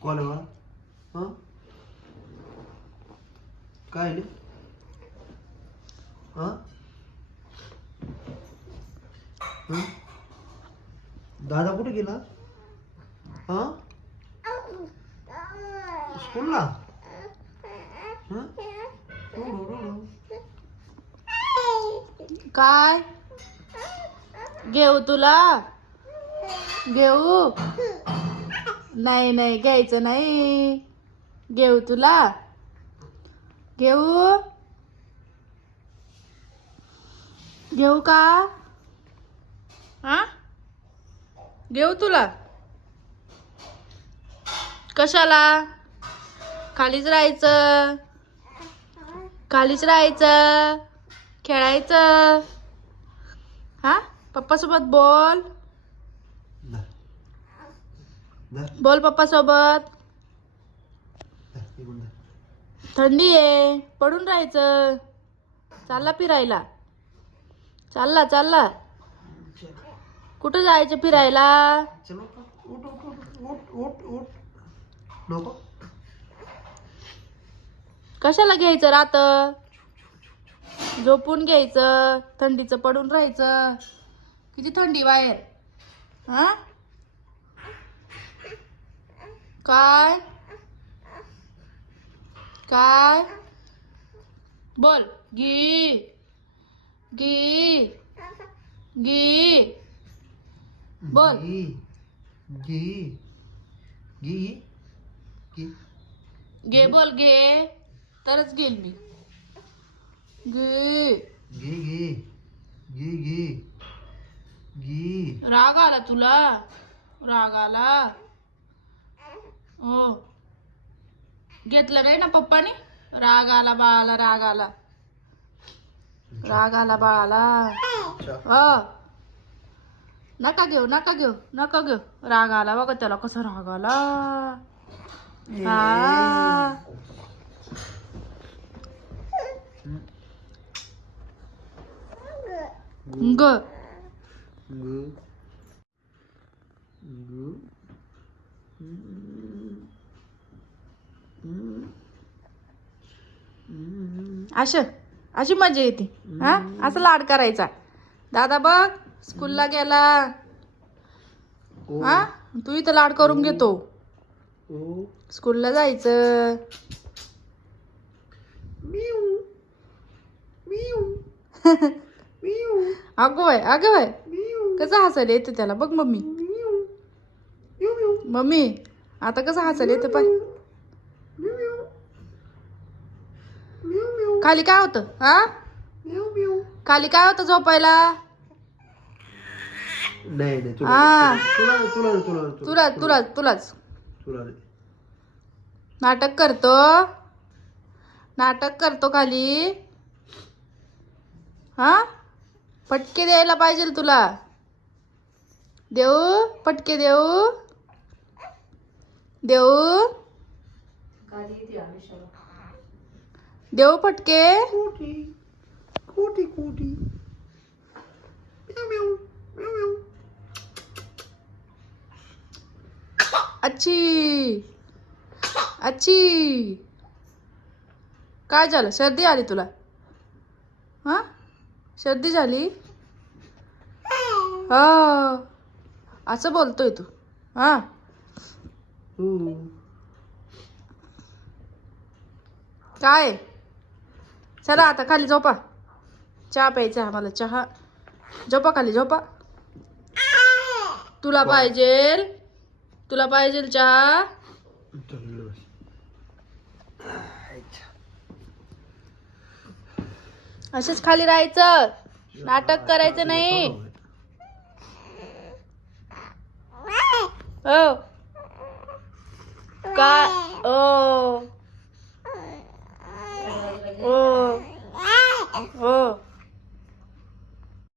कोण आहे बाळा? हा काय रे? हा हा? दादा कुठे गेला? हा स्कूलला? हा? काय घेऊ तुला? घेऊ? नाही नाही घ्यायचं नाही. घेऊ तुला? घेऊ? घेऊ का? हा घेऊ तुला? कशाला? खालीच राहायचं, खालीच राहायचं, खेळायचं. हा पप्पा सोबत बोल, बोल पप्पा सोबत. थंडी आहे, पडून राहायचं. चालला फिरायला, चालला चालला. कुठं जायचं फिरायला? चलो उठ उठ उठ उठ उठ नको. कशाला घ्यायचं? रात झोपून घ्यायचं, थंडीचं पडून राहायचं. किती थंडी बाहेर. हा काय काय बोल. घे घे घे बोल. घे घे घे घे घे बोल. घे तरच घेईल मी. घे घे घे घे घे घे. राग आला तुला? राग आला? हो घेतलं नाही ना पप्पानी? राग आला बाळाला, राग आला, राग आला बाळाला. हो नका घेऊ, नका घेऊ, नका घेऊ. राग आला बघा त्याला, कसा राग आला. हा ग अशा अशी मजा येते. हा असं लाड करायचा. दादा बघ स्कूलला गेला. हा तू इथं लाड करून घेतो. स्कूलला जायचं. अगो बाय, अगं बाय, कसं हसायला येतं त्याला बघ. मम्मी मम्मी आता कसं हसायला येतं पाय. खाली काय होतं? हा खाली काय होतं झोपायला? नाही नाही हा तुला तुला तुला तुला तुला तुलाच तुला नाटक करतो, नाटक करतो खाली. हा फटके द्यायला पाहिजे तुला. देऊ फटके? देऊ देऊ देऊ फटके? कोटी कोटी कोटी म्याव म्याव म्याव म्याव. अच्छी अच्छी. काय झालं? सर्दी आली तुला? हा सर्दी झाली? हा असं बोलतोय तू? हा काय? चला आता खाली झोपा. चहा प्यायचा आम्हाला, चहा. झोपा खाली, झोपा. तुला पाहिजेल, तुला पाहिजेल चहा? असंच खाली राहायचं, नाटक करायचं नाही. हो काय? ओ ओ ओ